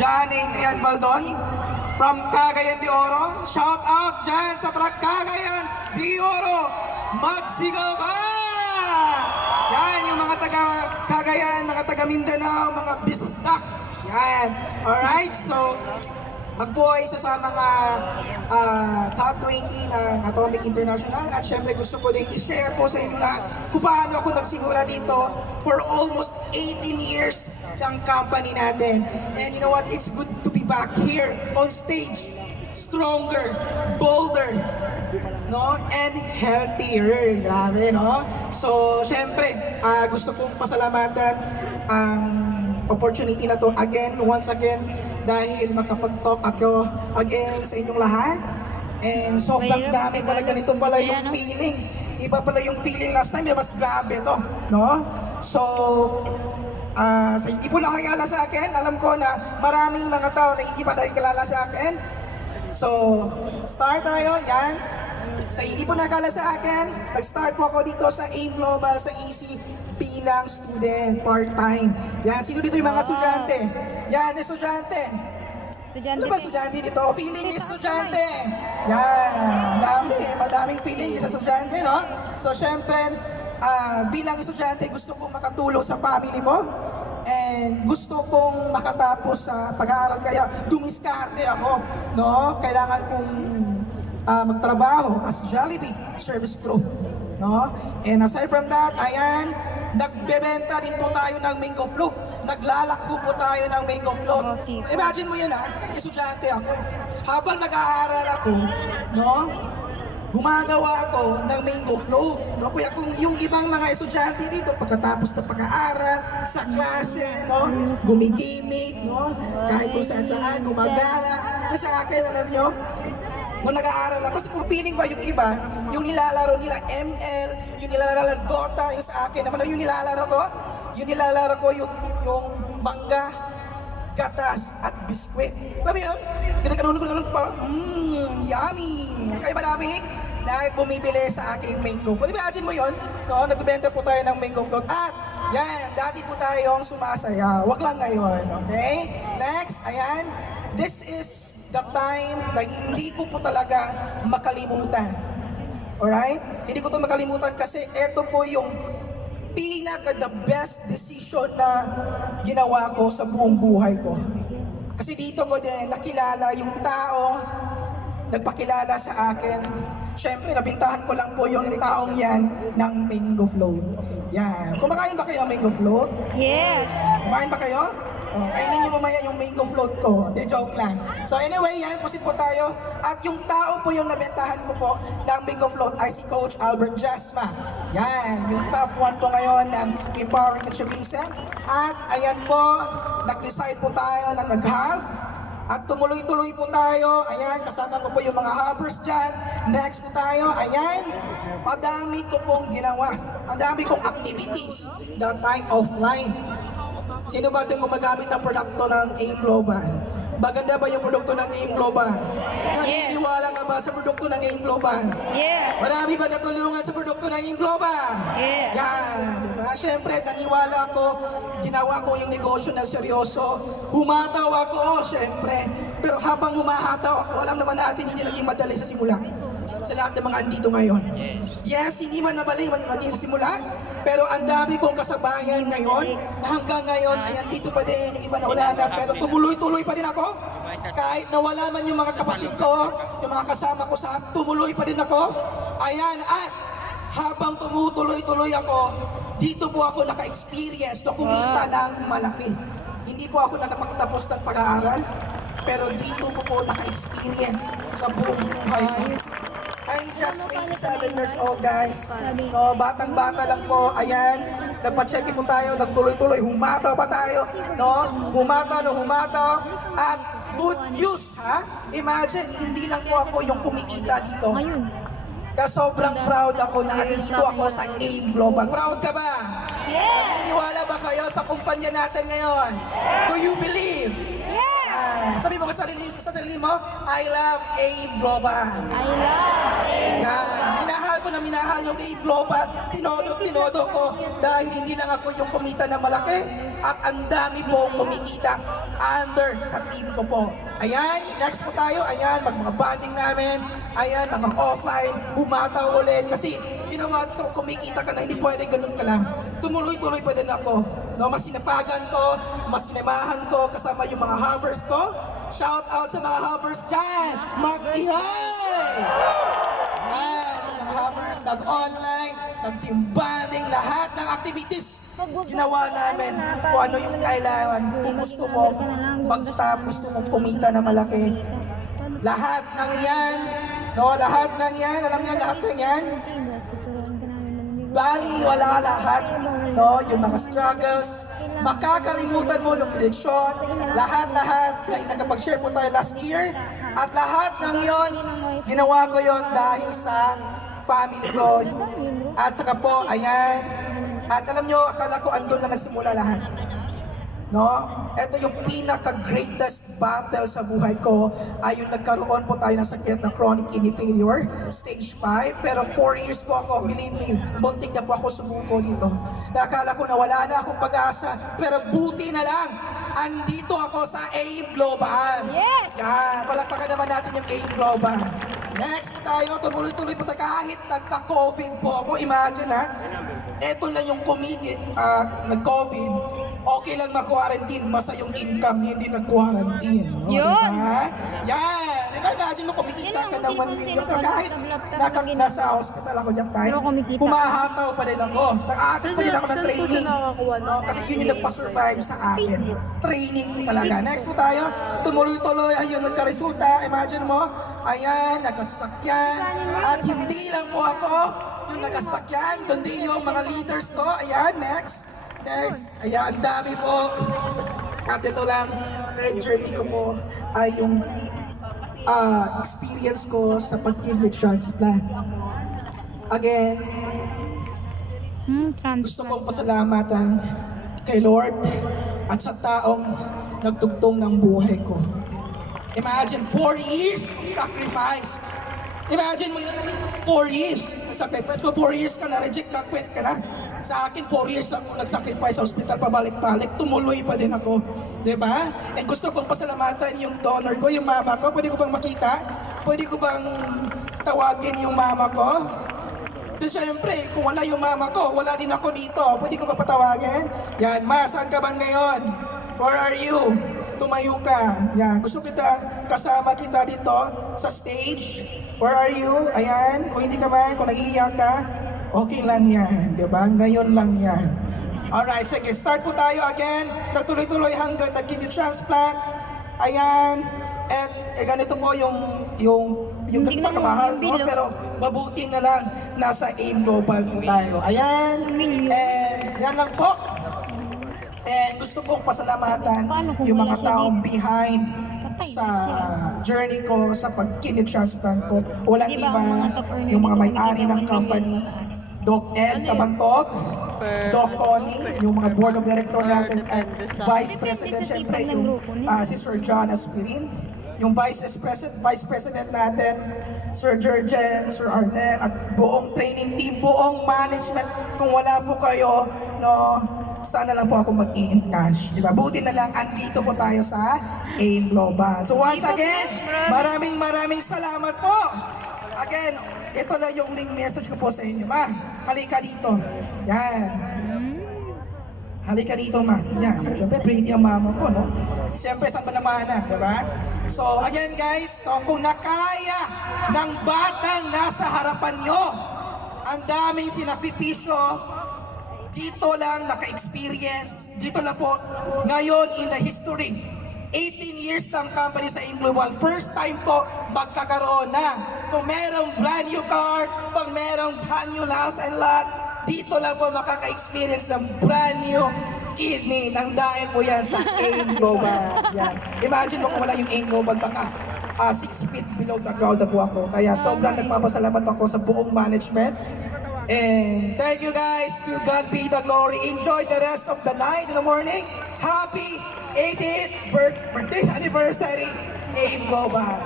John Adrian Baldon from Cagayan de Oro. Shout out dyan sa Cagayan de Oro. Magsigaw ka! Yan, yung mga taga Cagayan, mga taga Mindanao, mga bisdak. Yan. Alright, so ako ay isa sa mga top 20 ng Atomic International at syempre gusto ko din i-share po sa inyo lahat kung paano ako nagsimula dito for almost 18 years ng company natin. And you know what? It's good to be back here on stage. Stronger, bolder, no? And healthier. Grabe, no? So, syempre, gusto kong pasalamatan ang opportunity na to once again, dahil makapag-talk ako again sa inyong lahat. And sobrang dami pala, ganito pala yung feeling. Iba pala yung feeling last time, mas grabe to, no? So, sa hindi po nakakilala sa akin, alam ko na maraming mga tao na hindi pa nakikilala sa akin. So, start tayo, yan. Sa hindi po nakakilala sa akin, nag-start po ako dito sa AIM Global, sa EC, bilang student, part-time. Yan, sino dito yung mga estudyante? Yan, estudyante. Ano ba estudyante dito? Feeling estudyante. Yan, madaming feeling sa estudyante, no? So, syempre, bilang estudyante, gusto kong makatulong sa family mo. And gusto kong makatapos sa pag-aaral, kaya dumiskarte ako, no? Kailangan kong magtrabaho as Jollibee service crew, no? And aside from that, ayan, nagbebenta din po tayo ng mango float. Naglalako po tayo ng mango float. Imagine mo yun, estudyante ako. Habang nag-aaral ako, no, gumagawa ako ng mango float. No? Kaya kung yung ibang mga estudyante dito, pagkatapos ng pag-aaral, sa klase, no, gumigimik, no, kahit kung saan-saan, gumagala. Sa akin, alam nyo, nung nag-aaral ako, kasi kung feeling ba yung iba, yung nilalaro nila ML, yung nilalaro Dota, yung sa akin naman, yung nilalaro ko yung mangga, gatas, at biskwit. Alam mo yun? Kinakaroon ko pa, yummy! Kaya maraming na bumibili sa aking mango float. Imagine mo yun, no? Nagbibenta po tayo ng mango float. At yan, dati po tayong sumasaya. Wag lang ngayon, okay? Next, ayan. This is the time na hindi ko po talaga makalimutan. Alright? Hindi ko to makalimutan kasi ito po yung pinaka-the best decision na ginawa ko sa buong buhay ko. Kasi dito ko din nakilala yung tao, nagpakilala sa akin. Siyempre, nabintahan ko lang po yung taong yan ng mango float. Yan. Kumakain ba kayo ng mango float? Yes. Kumain ba kayo? Oh, kainin niyo mamaya yung mango float ko. Di joke lang. So anyway, yan, proceed po tayo. At yung tao po yung nabentahan ko po ng mango float ay si Coach Albert Jasma. Yan, yung top 1 po ngayon ng Empowering Contribution. At ayan po, nag-decide po tayo na nag-hub. At tumuloy-tuloy po tayo. Ayan, kasama po yung mga hubbers dyan. Next po tayo, ayan. Madami ko pong ginawa. Ang dami kong activities that time offline. Sino ba itong gumagamit ng produkto ng AIM Global? Maganda ba yung produkto ng AIM Global? Naniniwala ka ba sa produkto ng AIM Global? Yes. Marami ba natulungan sa produkto ng AIM Global? Yes. Yan, diba? Siyempre, naniwala ako, ginawa ko yung negosyo na seryoso. Humataw ako, siyempre. Pero habang humahataw ako, alam naman natin hindi naging madali sa simula. Sa lahat ng mga andito ngayon. Yes, hindi man nabali maging sa simula, pero ang dami kong kasabayan ngayon, na hanggang ngayon ay andito pa din, yung iba na wala na, pero tumuloy-tuloy pa din ako. Kahit nawala man yung mga kapatid ko, yung mga kasama ko sa tumuloy pa din ako. Ayan, at habang tumutuloy-tuloy ako, dito po ako naka-experience na kumita ng malaki. Hindi po ako nakapagtapos ng pag-aaral, pero dito po naka-experience sa buong buhay ko. I'm just 27 years old, guys. So, batang-bata lang po. Ayan, nagpa-check po tayo, nagtuloy-tuloy, humataw pa tayo. No? Humataw. At good news, ha? Imagine, hindi lang po ako yung kumikita dito. Kaya sobrang proud ako na andito ako sa AIM Global. Proud ka ba? Yes. Naniniwala ba kayo sa kumpanya natin ngayon? Do you believe? Yes. Sabi mo sa sarili mo, I love AIM Global. I love it. Minahal ko na minahal yung AIM Global. Tinodo ko dahil hindi lang ako yung kumita na malaki. at ang dami pong kumikita under sa team ko po. Ayan, next po tayo. Ayan, mga bonding namin. Ayan, mga offline, bumataw ulit. Kasi, you know what, kung kumikita ka na, hindi pwede ganun ka lang. Tumuloy-tuloy pa din ako. No, mas sinapagan ko, mas sinamahan ko, kasama yung mga hoppers ko. Shout out sa mga hoppers dyan! Mag-ihay! Yan, sa mga hoppers, nag-online, nag-team bonding, lahat ng activities ginawa namin kung ano yung kailangan. Kung gusto mo magtapos, gusto mo kumita na malaki. Lahat ng yan, no, lahat ng yan, alam niyo lahat ng yan, bali wala lahat, no, yung mga struggles, makakalimutan mo yung eleksyon, lahat-lahat, dahil nakapag-share po tayo last year, at lahat ng yon, ginawa ko yon dahil sa family ko, at saka po, ayan, at alam nyo, akala ko andun na nagsimula lahat. No? Ito yung pinaka-greatest battle sa buhay ko ay yung nagkaroon po tayo ng sakit na chronic kidney failure, stage 5. Pero 4 years po ako, believe me, muntik na po ako sumuko dito. Nakakala ko na wala na akong pag-asa, pero buti na lang, andito ako sa AIM Global. Yes! Yan, palakpakan naman natin yung AIM Global. Next po tayo, tumuloy-tuloy po tayo kahit nagka-COVID po ako. Imagine ha, eto lang yung comedian, nag-COVID, okay lang ma-quarantine, basta yung income hindi nag-quarantine. No? Yun! Diba? Yan! Diba, imagine mo, kumikita ka ng 1 million, pero kahit nasa hospital ako dyan tayo, humahataw pa din ako. Nag-aatal pa din ako ng training. No? Kasi yun yung nagpa-survive sa akin. Training talaga. Next po tayo, tumuloy-tuloy, ayun, nagka-resulta. Imagine mo, ayan, nagkasakyan. At hindi lang po ako yung nagkasakyan, kundi yung mga leaders ko. Ayan, next. Next, ayan, ang dami po. At ito lang, current journey ko po ay yung experience ko sa pag-kidney transplant. Again, gusto kong pasalamatan kay Lord at sa taong nagtugtong ng buhay ko. Imagine, 4 years of sacrifice. Imagine mo yun, 4 years ng sacrifice. So 4 years ka na, reject na, quit ka na. Sa akin, 4 years ako nag-sacrifice sa hospital, pabalik-balik, tumuloy pa din ako. Diba? And gusto kong pasalamatan yung donor ko, yung mama ko. Pwede ko bang makita? Pwede ko bang tawagin yung mama ko? Kasi syempre, kung wala yung mama ko, wala din ako dito. Pwede ko ba patawagin? Yan, Ma, saan ka ba ngayon? Where are you? Tumayo ka. Yan, gusto kita, kasama kita dito sa stage. Where are you? Ayan, kung hindi ka man, kung nag-iiyak ka, okay lang yan, di ba? Ngayon lang yan. Alright, sige, start po tayo again. Nagtuloy-tuloy hanggang nag-kidney transplant. Ayan. At ganito po yung Tingnan mo, pagkamahal, yung no? bill. Pero mabuti na lang, nasa AIM Global po tayo. Ayan. And yan lang po. And gusto kong pasalamatan Paano kung yung wala mga siya taong dito? behind Patay sa na siya. journey ko sa pag-kidney transplant ko. Walang Di ba, iba, ang mga top earner yung mga dito, may-ari ng kumikita company, 1 million plus. Doc Ed Cabantog, Doc Connie, yung mga board of director natin, at Vice President, sa siyempre sipag ng yung grupo nila. si Sir John Aspirin, yung Vice President natin, Sir Jurgen, Sir Arnel, at buong training team, buong management. Kung wala po kayo, no, sana lang po ako mag-i-encash. Diba? Buti na lang, andito po tayo sa AIM Global. So once again, maraming salamat po. Again, ito na yung link message ko po sa inyo. Ma, halika dito. Yan. Halika dito, ma. Yan. Siyempre, pretty ang mama ko, no? Siyempre, saan ba naman na, diba? So, again, guys, no, kung nakaya ng batang nasa harapan nyo, ang daming sinakripisyo, dito lang naka-experience, dito lang po, ngayon in the history, 18 years ng company sa AIM Global, first time po magkakaroon na. Kung merong brand new car, pag merong brand new house and lot, dito lang po makaka-experience ng brand new kidney nang dahil po yan sa AIM Global. Yan. Imagine mo kung wala yung AIM Global, baka 6 feet below the ground na po ako. Kaya sobrang nagpapasalamat ako sa buong management. And thank you guys. To God be the glory. Enjoy the rest of the night in the morning. Happy 80th birthday anniversary, AIM Global.